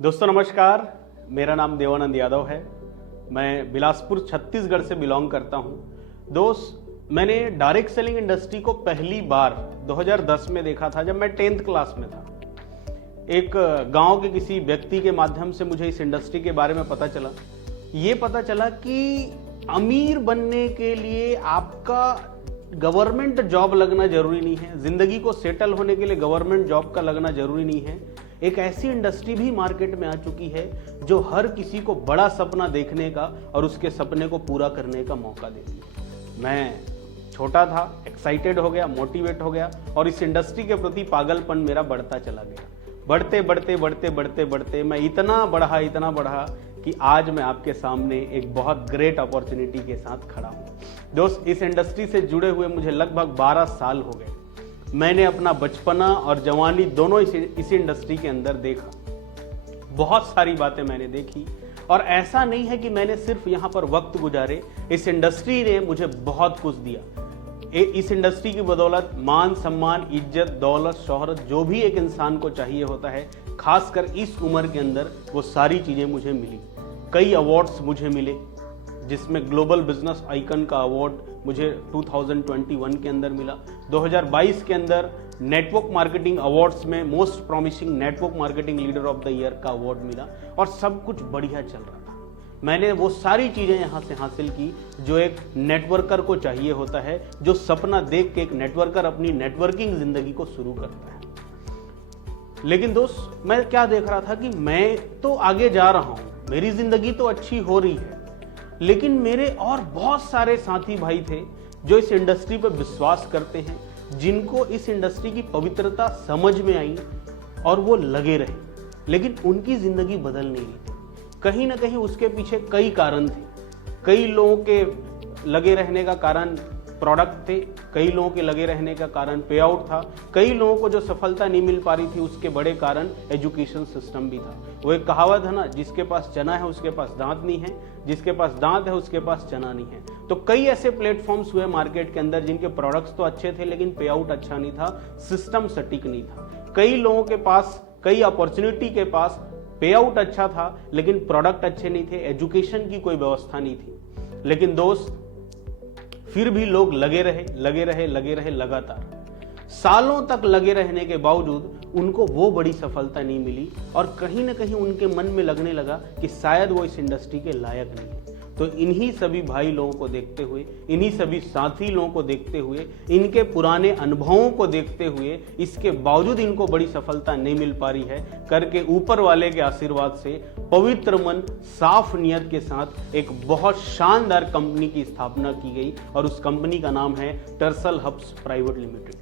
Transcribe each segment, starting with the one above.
दोस्तों नमस्कार, मेरा नाम देवानंद यादव है। मैं बिलासपुर छत्तीसगढ़ से बिलोंग करता हूं। दोस्त, मैंने डायरेक्ट सेलिंग इंडस्ट्री को पहली बार 2010 में देखा था जब मैं 10th क्लास में था। एक गांव के किसी व्यक्ति के माध्यम से मुझे इस इंडस्ट्री के बारे में पता चला। ये पता चला कि अमीर बनने के लिए आपका गवर्नमेंट जॉब लगना जरूरी नहीं है, जिंदगी को सेटल होने के लिए गवर्नमेंट जॉब का लगना जरूरी नहीं है। एक ऐसी इंडस्ट्री भी मार्केट में आ चुकी है जो हर किसी को बड़ा सपना देखने का और उसके सपने को पूरा करने का मौका देती है। मैं छोटा था, एक्साइटेड हो गया, मोटिवेट हो गया और इस इंडस्ट्री के प्रति पागलपन मेरा बढ़ता चला गया। बढ़ते बढ़ते बढ़ते बढ़ते बढ़ते मैं इतना बढ़ा कि आज मैं आपके सामने एक बहुत ग्रेट अपॉर्चुनिटी के साथ खड़ा हूँ। दोस्त, इस इंडस्ट्री से जुड़े हुए मुझे लगभग 12 साल हो गए। मैंने अपना बचपना और जवानी दोनों इस इंडस्ट्री के अंदर देखा। बहुत सारी बातें मैंने देखी और ऐसा नहीं है कि मैंने सिर्फ यहाँ पर वक्त गुजारे। इस इंडस्ट्री ने मुझे बहुत कुछ दिया। इस इंडस्ट्री की बदौलत मान सम्मान, इज्जत, दौलत, शोहरत जो भी एक इंसान को चाहिए होता है, खासकर इस उम्र के अंदर वो सारी चीज़ें मुझे मिली। कई अवार्ड्स मुझे मिले, जिसमें ग्लोबल बिजनेस आइकन का अवार्ड मुझे 2021 के अंदर मिला। 2022 के अंदर नेटवर्क मार्केटिंग अवार्ड्स में most promising network marketing leader of the year का अवार्ड मिला और सब कुछ बढ़िया चल रहा था। मैंने वो सारी चीज़ें यहाँ से हासिल की जो एक नेटवर्कर को चाहिए होता है, जो सपना देख के एक नेटवर्कर अपनी नेटवर्किंग जिंदगी को शुरू करता है। लेकिन दोस्त, मैं क्या देख रहा था कि मैं तो आगे जा रहा हूँ, मेरी जिंदगी तो अच्छी हो रही है, लेकिन मेरे और बहुत सारे साथी भाई थे जो इस इंडस्ट्री पर विश्वास करते हैं, जिनको इस इंडस्ट्री की पवित्रता समझ में आई और वो लगे रहे, लेकिन उनकी जिंदगी बदल नहीं रही। कहीं ना कहीं उसके पीछे कई कारण थे। कई लोगों के लगे रहने का कारण प्रोडक्ट थे, कई लोगों के लगे रहने का कारण पे आउट था, कई लोगों को जो सफलता नहीं मिल पा रही थी उसके बड़े कारण एजुकेशन सिस्टम भी था। वो एक कहावत है ना, जिसके पास चना है उसके पास दांत नहीं है, जिसके पास दांत है उसके पास चना नहीं है। तो कई ऐसे प्लेटफॉर्म्स हुए मार्केट के अंदर जिनके प्रोडक्ट्स तो अच्छे थे लेकिन पे आउट अच्छा नहीं था, सिस्टम सटीक नहीं था। कई लोगों के पास, कई अपॉर्चुनिटी के पास पे आउट अच्छा था लेकिन प्रोडक्ट अच्छे नहीं थे, एजुकेशन की कोई व्यवस्था नहीं थी। लेकिन दोस्त, फिर भी लोग लगे रहे लगातार। सालों तक लगे रहने के बावजूद उनको वो बड़ी सफलता नहीं मिली और कहीं ना कहीं उनके मन में लगने लगा कि शायद वो इस इंडस्ट्री के लायक नहीं है। तो इन्हीं सभी भाई लोगों को देखते हुए, इन्हीं सभी साथी लोगों को देखते हुए, इनके पुराने अनुभवों को देखते हुए, इसके बावजूद इनको बड़ी सफलता नहीं मिल पा रही है करके ऊपर वाले के आशीर्वाद से पवित्र मन, साफ नियत के साथ एक बहुत शानदार कंपनी की स्थापना की गई और उस कंपनी का नाम है टर्सल हब्स प्राइवेट लिमिटेड।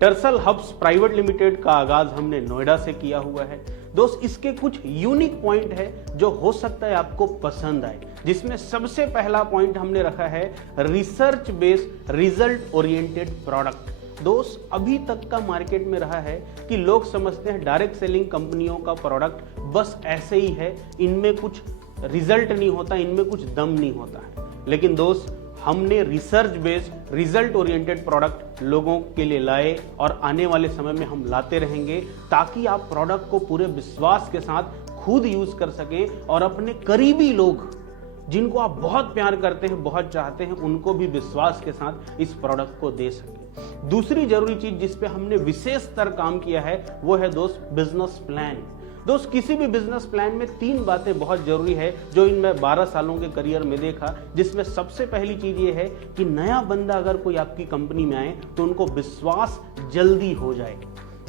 टर्सल हब्स प्राइवेट लिमिटेड का आगाज हमने नोएडा से किया हुआ है। दोस्त, इसके कुछ यूनिक पॉइंट है जो हो सकता है आपको पसंद आए, जिसमें सबसे पहला पॉइंट हमने रखा है research based result oriented product. दोस्त, अभी तक का मार्केट में रहा है कि लोग समझते हैं डायरेक्ट सेलिंग कंपनियों का प्रोडक्ट बस ऐसे ही है, इनमें कुछ रिजल्ट नहीं होता, इनमें कुछ दम नहीं होता है। लेकिन दोस्त, हमने research based result oriented product लोगों के लिए लाए और आने वाले समय में हम लाते रहेंगे ताकि आप प्रोडक्ट को पूरे विश्वास के साथ खुद यूज कर सकें और अपने करीबी लोग जिनको आप बहुत प्यार करते हैं, बहुत चाहते हैं, उनको भी विश्वास के साथ इस प्रोडक्ट को दे सकें। दूसरी जरूरी चीज जिस पे हमने विशेष स्तर काम किया है वो है दोस्त बिजनेस प्लान। दोस्त, किसी भी बिजनेस प्लान में 3 बातें बहुत जरूरी है जो इन मैं 12 सालों के करियर में देखा, जिसमें सबसे पहली चीज ये है कि नया बंदा अगर कोई आपकी कंपनी में आए तो उनको विश्वास जल्दी हो जाए।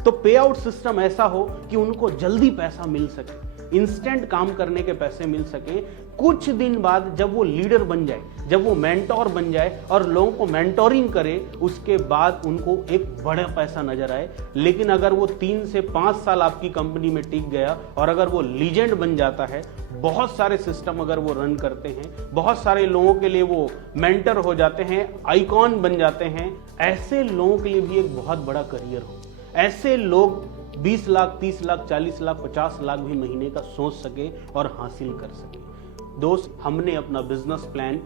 तो पे आउट सिस्टम ऐसा हो कि उनको जल्दी पैसा मिल सके, इंस्टेंट काम करने के पैसे मिल सके। कुछ दिन बाद जब वो लीडर बन जाए, जब वो मेंटोर बन जाए और लोगों को मेंटोरिंग करे, उसके बाद उनको एक बड़ा पैसा नजर आए। लेकिन अगर वो 3 से 5 साल आपकी कंपनी में टिक गया और अगर वो लीजेंड बन जाता है, बहुत सारे सिस्टम अगर वो रन करते हैं, बहुत सारे लोगों के लिए वो मेंटर हो जाते हैं, आइकॉन बन जाते हैं, ऐसे लोगों के लिए भी एक बहुत बड़ा करियर हो। ऐसे लोग 20 लाख, 30 लाख, 40 लाख, 50 लाख भी महीने का सोच सके और हासिल कर सके। दोस्त, हमने अपना बिजनेस प्लान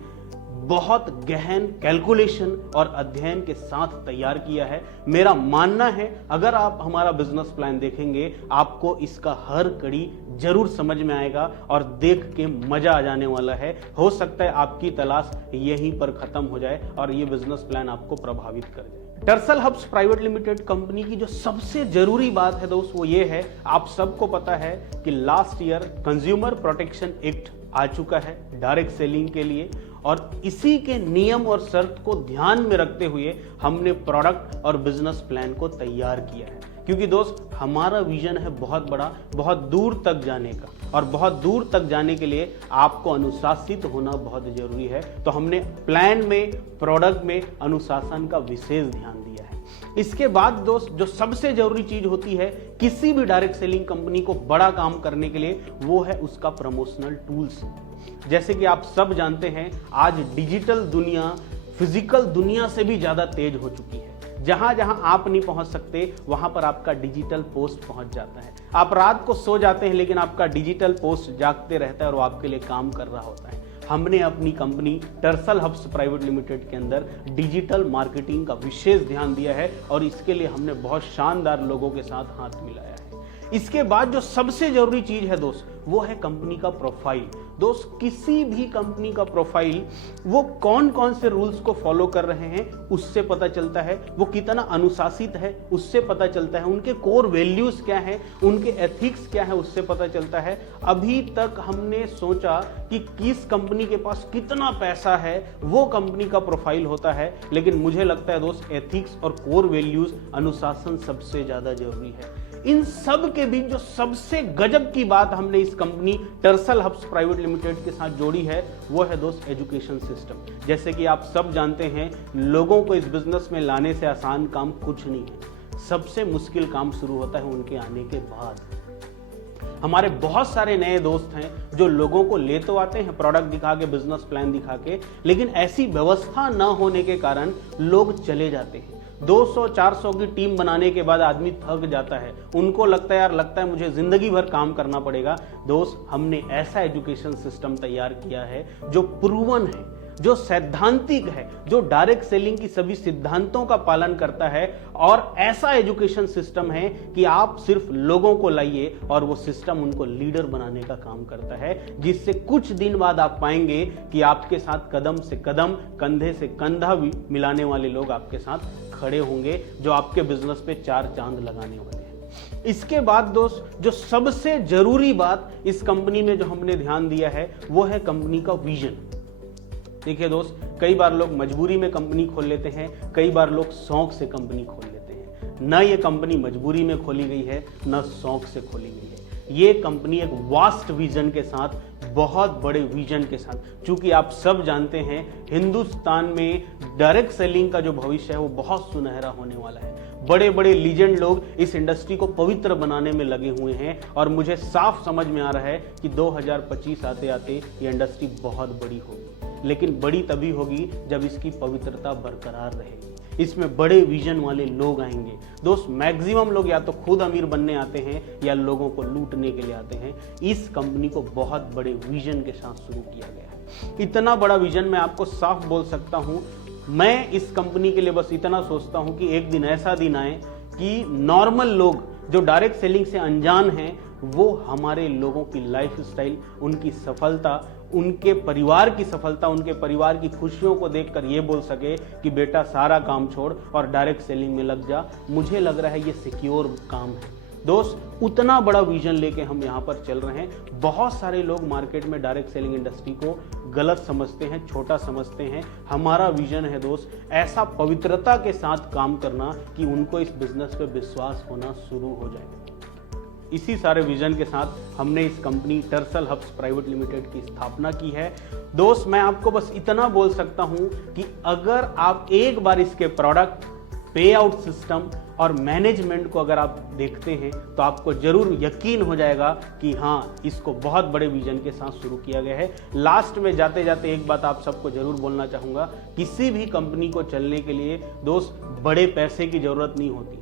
बहुत गहन कैलकुलेशन और अध्ययन के साथ तैयार किया है। मेरा मानना है अगर आप हमारा बिजनेस प्लान देखेंगे आपको इसका हर कड़ी जरूर समझ में आएगा और देख के मजा आ जाने वाला है। हो सकता है आपकी तलाश यहीं पर खत्म हो जाए और ये बिजनेस प्लान आपको प्रभावित कर जाए। टर्सल हब्स प्राइवेट लिमिटेड कंपनी की जो सबसे जरूरी बात है दोस्त वो ये है, आप सबको पता है कि last year consumer protection act आ चुका है डायरेक्ट सेलिंग के लिए, और इसी के नियम और शर्त को ध्यान में रखते हुए हमने प्रोडक्ट और बिजनेस प्लान को तैयार किया है। क्योंकि दोस्त हमारा विजन है बहुत बड़ा, बहुत दूर तक जाने का, और बहुत दूर तक जाने के लिए आपको अनुशासित होना बहुत जरूरी है। तो हमने प्लान में, प्रोडक्ट में अनुशासन का विशेष ध्यान दिया है। इसके बाद दोस्त जो सबसे जरूरी चीज होती है किसी भी डायरेक्ट सेलिंग कंपनी को बड़ा काम करने के लिए, वो है उसका प्रमोशनल टूल्स। जैसे कि आप सब जानते हैं आज डिजिटल दुनिया फिजिकल दुनिया से भी ज्यादा तेज हो चुकी है। जहां जहां आप नहीं पहुंच सकते वहां पर आपका डिजिटल पोस्ट पहुंच जाता है। आप रात को सो जाते हैं लेकिन आपका डिजिटल पोस्ट जागते रहता है और वो आपके लिए काम कर रहा होता है। हमने अपनी कंपनी टर्सल हब्स प्राइवेट लिमिटेड के अंदर डिजिटल मार्केटिंग का विशेष ध्यान दिया है और इसके लिए हमने बहुत शानदार लोगों के साथ हाथ मिलाया है। इसके बाद जो सबसे जरूरी चीज है दोस्त वो है कंपनी का प्रोफाइल। दोस्त किसी भी कंपनी का प्रोफाइल वो कौन कौन से रूल्स को फॉलो कर रहे हैं उससे पता चलता है, वो कितना अनुशासित है उससे पता चलता है, उनके कोर वैल्यूज क्या हैं, उनके एथिक्स क्या है उससे पता चलता है। अभी तक हमने सोचा कि किस कंपनी के पास कितना पैसा है वो कंपनी का प्रोफाइल होता है, लेकिन मुझे लगता है दोस्त एथिक्स और कोर वैल्यूज अनुशासन सबसे ज्यादा जरूरी है। इन सब के बीच जो सबसे गजब की बात हमने इस कंपनी टर्सल हब्स प्राइवेट लिमिटेड के साथ जोड़ी है वो है दोस्त एजुकेशन सिस्टम। जैसे कि आप सब जानते हैं लोगों को इस बिजनेस में लाने से आसान काम कुछ नहीं है, सबसे मुश्किल काम शुरू होता है उनके आने के बाद। हमारे बहुत सारे नए दोस्त हैं जो लोगों को ले तो आते हैं प्रोडक्ट दिखा के, बिजनेस प्लान दिखा के, लेकिन ऐसी व्यवस्था ना होने के कारण लोग चले जाते हैं। 200-400 की टीम बनाने के बाद आदमी थक जाता है, उनको लगता है यार लगता है मुझे जिंदगी भर काम करना पड़ेगा। दोस्त हमने ऐसा एजुकेशन सिस्टम तैयार किया है जो प्रूवन है, जो सैद्धांतिक है, जो डायरेक्ट सेलिंग की सभी सिद्धांतों का पालन करता है, और ऐसा एजुकेशन सिस्टम है कि आप सिर्फ लोगों को लाइए और वो सिस्टम उनको लीडर बनाने का काम करता है, जिससे कुछ दिन बाद आप पाएंगे कि आपके साथ कदम से कदम, कंधे से कंधा भी मिलाने वाले लोग आपके साथ खड़े होंगे जो आपके बिजनेस पे 4 चांद लगाने वाले हैं। इसके बाद दोस्त जो सबसे जरूरी बात इस कंपनी में जो हमने ध्यान दिया है वो है कंपनी का विजन। देखिए दोस्त कई बार लोग मजबूरी में कंपनी खोल लेते हैं, कई बार लोग शौक से कंपनी खोल लेते हैं। न ये कंपनी मजबूरी में खोली गई है न शौक से खोली गई है। ये कंपनी एक वास्ट विजन के साथ, बहुत बड़े विजन के साथ, चूंकि आप सब जानते हैं हिंदुस्तान में डायरेक्ट सेलिंग का जो भविष्य है वो बहुत सुनहरा होने वाला है। बड़े बड़े लीजेंड लोग इस इंडस्ट्री को पवित्र बनाने में लगे हुए हैं और मुझे साफ समझ में आ रहा है कि 2025 आते आते ये इंडस्ट्री बहुत बड़ी होगी, लेकिन बड़ी तभी होगी जब इसकी पवित्रता बरकरार रहेगी। इसमें बड़े विजन वाले लोग आएंगे। दोस्त मैक्सिमम लोग या तो खुद अमीर बनने आते हैं या लोगों को लूटने के लिए आते हैं। इस कंपनी को बहुत बड़े विजन के साथ शुरू किया गया है। इतना बड़ा विजन मैं आपको साफ बोल सकता हूं, मैं इस कंपनी के लिए बस इतना सोचता हूं कि एक दिन ऐसा दिन आए कि नॉर्मल लोग जो डायरेक्ट सेलिंग से अनजान हैं वो हमारे लोगों की लाइफ स्टाइल, उनकी सफलता, उनके परिवार की सफलता, उनके परिवार की खुशियों को देखकर ये बोल सके कि बेटा सारा काम छोड़ और डायरेक्ट सेलिंग में लग जा। मुझे लग रहा है ये सिक्योर काम है। दोस्त उतना बड़ा विजन लेके हम यहाँ पर चल रहे हैं। बहुत सारे लोग मार्केट में डायरेक्ट सेलिंग इंडस्ट्री को गलत समझते हैं, छोटा समझते हैं। हमारा विजन है दोस्त ऐसा पवित्रता के साथ काम करना कि उनको इस बिजनेस पे विश्वास होना शुरू हो जाए। इसी सारे विजन के साथ हमने इस कंपनी टर्सल हब्स प्राइवेट लिमिटेड की स्थापना की है। दोस्त मैं आपको बस इतना बोल सकता हूं कि अगर आप एक बार इसके प्रोडक्ट, पे आउट सिस्टम और मैनेजमेंट को अगर आप देखते हैं तो आपको जरूर यकीन हो जाएगा कि हाँ इसको बहुत बड़े विजन के साथ शुरू किया गया है। लास्ट में जाते जाते एक बात आप सबको जरूर बोलना चाहूँगा, किसी भी कंपनी को चलने के लिए दोस्त बड़े पैसे की ज़रूरत नहीं होती,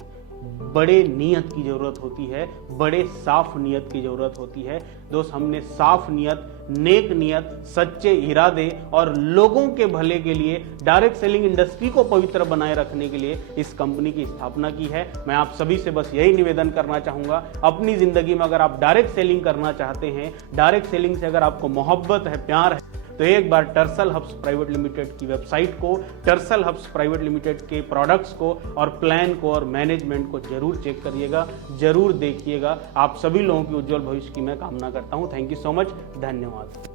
बड़े नीयत की ज़रूरत होती है, बड़े साफ नीयत की ज़रूरत होती है। दोस्त, हमने साफ नीयत, नेक नीयत, सच्चे इरादे और लोगों के भले के लिए, डायरेक्ट सेलिंग इंडस्ट्री को पवित्र बनाए रखने के लिए इस कंपनी की स्थापना की है। मैं आप सभी से बस यही निवेदन करना चाहूँगा, अपनी ज़िंदगी में अगर आप डायरेक्ट सेलिंग करना चाहते हैं, डायरेक्ट सेलिंग से अगर आपको मोहब्बत है, प्यार है, तो एक बार टर्सल हब्स प्राइवेट लिमिटेड की वेबसाइट को, टर्सल हब्स प्राइवेट लिमिटेड के प्रोडक्ट्स को और प्लान को और मैनेजमेंट को जरूर चेक करिएगा, जरूर देखिएगा। आप सभी लोगों की उज्जवल भविष्य की मैं कामना करता हूं। थैंक यू सो मच, धन्यवाद।